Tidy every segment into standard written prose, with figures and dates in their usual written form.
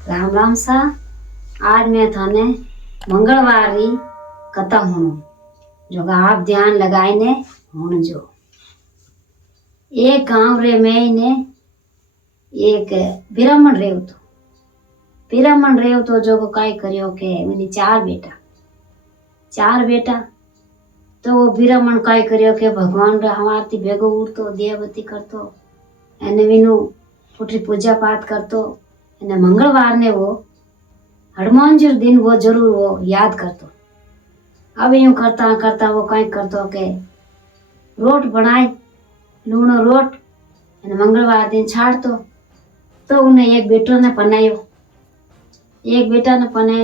राम राम सा। आज मैं थाने मंगलवार री कथा हूँ जो आप ध्यान लगाए ने हूँ। जो एक गांव रे में ने एक ब्राह्मण रेव तो जो काई करियो के मैंने चार बेटा तो वो ब्राह्मण काई करियो के भगवान रे हमारती भेगो उठतो देवती करतो एने विनु पुटरी पूजा पाठ करतो एने मंगलवार ने वो हनुमान जी दिन वो जरूर वो याद करतो। अब यूं करता करता वो कहीं करतो के रोट बनाए लूणो रोट एने मंगलवार दिन छाड़तो। तो उन्हें एक बेटो ने पनायो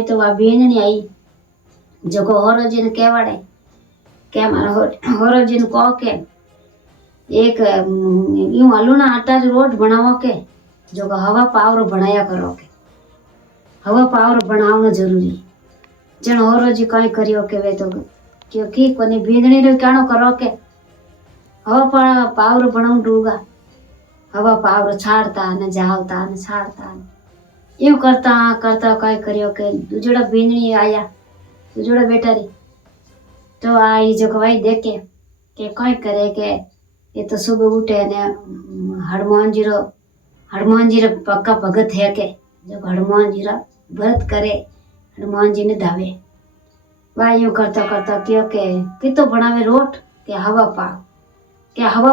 तो वह बेननी आई जो को होरोजी ने कहवाड़े के मारा होरोजी ने कहो के एक यूं लूणा आटा री रोट बनावो के जो को हवा पावरो बनाया करो के हवा पावरो बनावनो जरूरी जन होरोजी कई करियो के वे तो क्योंकि कोनी बींदणी रे काणो करो के हवा पावरो बनाऊ डूगा हवा पावरो छाड़ता ने जावता ने छाड़ता यूं करता करता कई करियो के दूजड़ा बींदणी आया दूजड़ा बेटा री तो आई जो कवाई देखे के कई करे के ये तो सुबह उठे ने हनुमान जी रो पक्का भगत है के जो हनुमान जी रा व्रत करे हनुमान जी ने धावे वह यूं करता करता क्यों के कितो बनावे रोट के हवा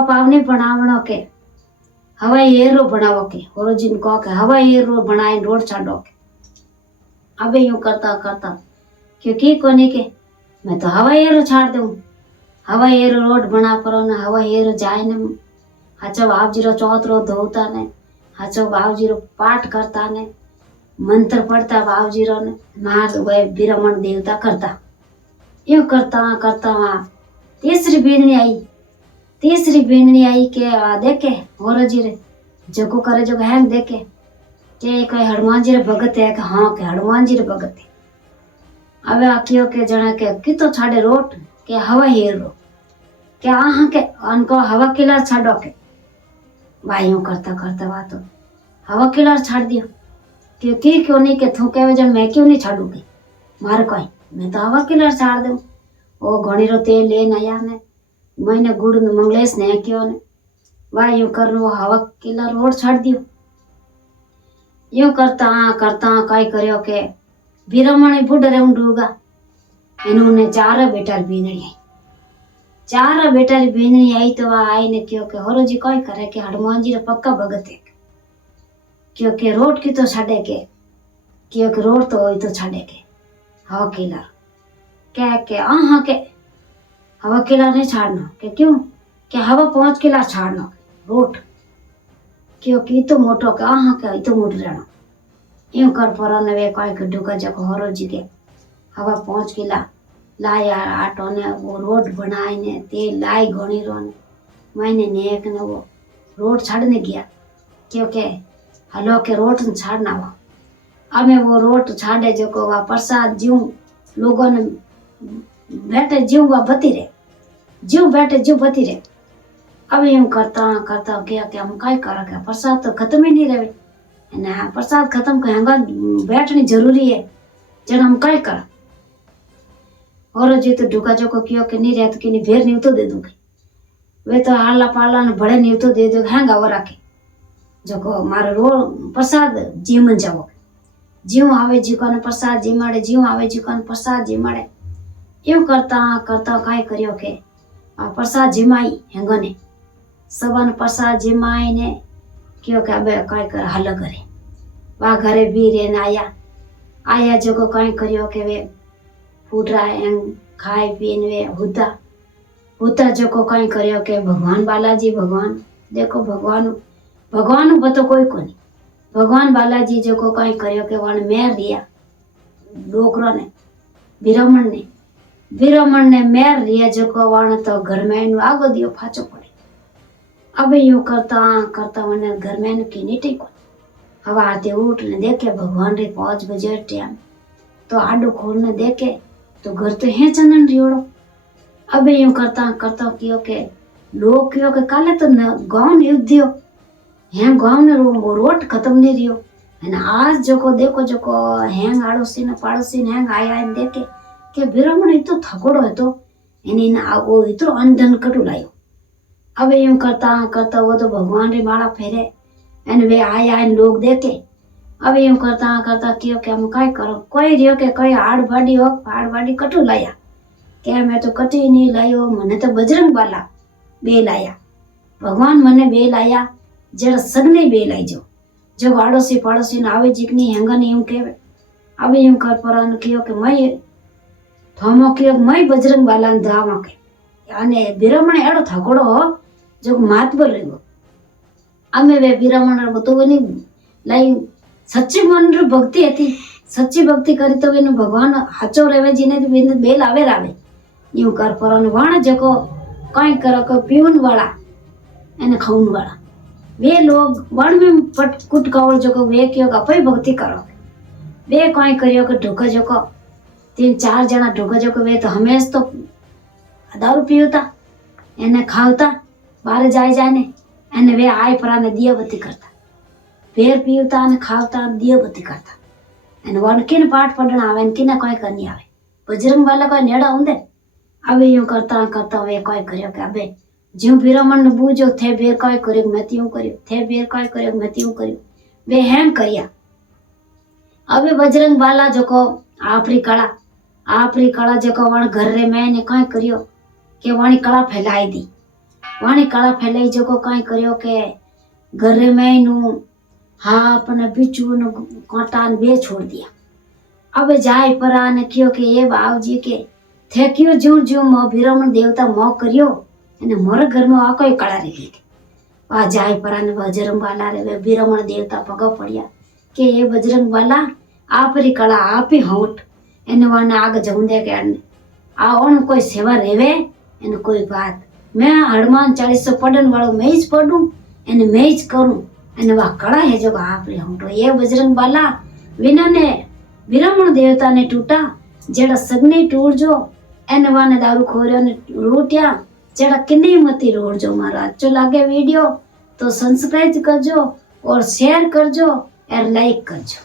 पाव नहीं बनावनो के हवा एरो बनावो के होरो जी ने कहो के हवा एरो बनाए रोट छाड़ो के अबे यूं करता करता क्योंकि कोनी के मैं तो हवा एरो छाड़ दूं हवा एरो रोट बना परो ने हवा एरो जाए ने हाचो बाप जी रो चौथरो धोता ने हाचो बाप जी रो पाठ करता ने मंत्र पढ़ता बाप जी रो ने मार वे ब्राह्मण देवता करता यूं करता करता वहाँ तीसरी बींदनी आई के आ देखे होरो जी रे जको करे जो हैंग देखे के कोई हनुमान जी रे भगत है के हाँ के हनुमान जी रे भगत है। अब आखियो के जना के कितो छाड़े रोट के हवा हेरो के आहा के अनको हवा किलर छाड़ो के भाइयों करता करता बात हवा किलर छाड़ दियो क्यों नहीं के थूके वे जन मैं क्यों नहीं छाड़ूगी मारे कोई मैं तो हवा किलर छाड़ दूं ओ घणी रो तेल लेन आया ने मैंने गुड़ मंगलेश ने क्यों ने वाह यूं कर वो हवा किलर रोड छाड़ दियो। यूं करता करता कई करियो के ब्राह्मण बुढ़ रे डूगा इन्होंने चार बेटा री बींदनी आई तो वह आई ने क्यों के होरो जी कोई करे के हनुमान जी रे पक्का भगत है क्योंकि रोड की तो छाड़े के क्योंकि रोड तो होई तो छाड़े के हवा किलर क्या के आहा के हवा किलर नहीं छाड़ना के क्यों के हवा 5 किलर छाड़ना रोट क्योंकि तो मोटो के आहा के तो मोट रहना यूं कर पर ने वे कोई के ढुका जको होरो जी के हवा 5 किलर लाया आटो ने वो रोड बनाए ने तेल लाई घणी रो ने मैंने नेक ने वो रोड छाड़ने गया क्योंकि हलो के रोड न छाड़ना हुआ अबे वो रोड छाड़े जो को वा प्रसाद जीव लोगों ने बैठे जीव वा बती रहे अब यूं करता करता क्या क्या हम काय करा क्या प्रसाद तो खत्म ही नहीं रहे ना प्रसाद खत्म कहेंगा बैठनी जरूरी है जन हम काय करा और जी तो ढुका जो को क्यों के नहीं रहे तो कि भेर नहीं तो दे दूंगी वे तो आला पाला ने बड़े नहीं तो दे दो हैंगा वो रखे जो को मारे रो प्रसाद जी मन जाओ जीव आवे जी को प्रसाद जी माड़े जीव आवे जी को प्रसाद जी माड़े यूं करता करता काय करियो के प्रसाद जिमाई हैंगो ने सबन प्रसाद जिमाई ने क्यों के अबे काय कर हल करे वा घरे भी रे आया जो को काय करियो के वे फूट रहा है खाए पीने वे हुता जो को काय करियो के भगवान बालाजी भगवान देखो भगवान बतो कोई कोनी भगवान बालाजी जो को काय करियो के वन मेर दिया डोकरो ने ब्राह्मण ने मेर रिया जो को वन तो घर में आगो दियो फाचो पड़े अब यूं करता करता वन घर में की नीटी को हवा आते उठ ने देखे भगवान रे 5 बजे टाइम तो आडो खोल ने देखे तो घर तो है चंदन रियोड़ो अब यूं करता करता क्यों के लोग क्यों के काले तो गांव ने युद्ध दियो यहाँ गांव ने रोट खत्म नहीं रियो અને આજ જોકો દેખો જોકો હેંગ આડોશી ને પાડોશી ને હેંગ આયા દેખે કે ભીરમણ એ તો થકોડો હતો એને આવો એટલો અંધન કટું લાયો હવે એમ કરતા કરતા वो तो भगवान रे माला फेरे અને વે આયા ને લોગ દેખે હવે એમ કરતા કરતા કયો કે हम काय करो कोई रियो के कोई हाड़ भाडी कटू लाया કે મેં તો કટી નહીં લાયો મને તો બજરંગ બાલા બે લાયા ભગવાન મને બે લાયા જેડા સગને બે લાઈજો જો આડોશી પાડોશી ને આવે જીકની હેંગને એમ કહેવે હવે એમ કર પરાન કયો કે મય થોમો કયો મય બજરંગ બાલા ને ધાવા કે અને ભીરમણ એડો થકોડો જો માત બોલ્યો અમે વે ભીરમણ બતોની લઈ સચ્ચી મન ભક્તિ હતી સચ્ચી ભક્તિ કરી તો એનું ભગવાન હાચો રેવે જીને બેલ આવે રાવે यूं कर पर वण जको कई कर को पीवन वाला एने खाउन वाला वे लोग वण में पट कुट कवल जको वे क्यों अपई भक्ति करो वे कई करियो के ढोका जको 3-4 जना ढोका जको वे तो हमेश तो दारू पीवता एने खावता बाहर जाए ने एने वे आय पराने दियाबत्ती करता फेर पीवता ने खावता दियाबत्ती करता एने वण किन पाठ पढ़ना आवे ने किने कोई करनी आवे बजरंग वाला कोई नेड़ा होंदे હવે એવું કરતા કરતા હવે કોઈ કર્યો કે અબે જ્યું ભીરમણ બૂજો થે બેર કોઈ કર્યો મેં ત્યું કર્યું થે બેર કોઈ કર્યો મેં ત્યું કર્યું બે હેમ કર્યા હવે બજરંગ બાલા જોકો આપણી કળા જોકો વણ ઘર રે મેં ને કાંઈ કર્યો કે વાણી કળા ફેલાઈ દી વાણી કળા ફેલાઈ જોકો કાંઈ કર્યો કે ઘર રે મેં નું હાપ ને બીચું નું કાંટા ને બે છોડ દિયા હવે જાય પરા ને કયો કે એ બાવજી કે थे क्यों जू जू मो भीरमण देवता मो करियो अने मोर घर में आ कोई कळा रे ली आ जाय परा ने बजरंग बाला रे भीरमण देवता पगा पड़िया के ये बजरंग बाला आपरी कळा आप ही होट एने वाने आगे जऊं दे के आ ओन कोई सेवा रेवे एने कोई बात मैं हनुमान 40 पढ़न वालो मैं ही पढ़ूं एने मैं ही करूं एने वा कळा है जो आपरी होटो ये बजरंग बाला विना ने भीरमण देवता ने टूटा जेड़ा सगने टूट जो एने वाने दारू खोरियो ने रोटिया जेड़ा किन्नी मती रोड जो मारो अच्छो लागे वीडियो तो सब्सक्राइब करजो और शेयर करजो और लाइक करजो।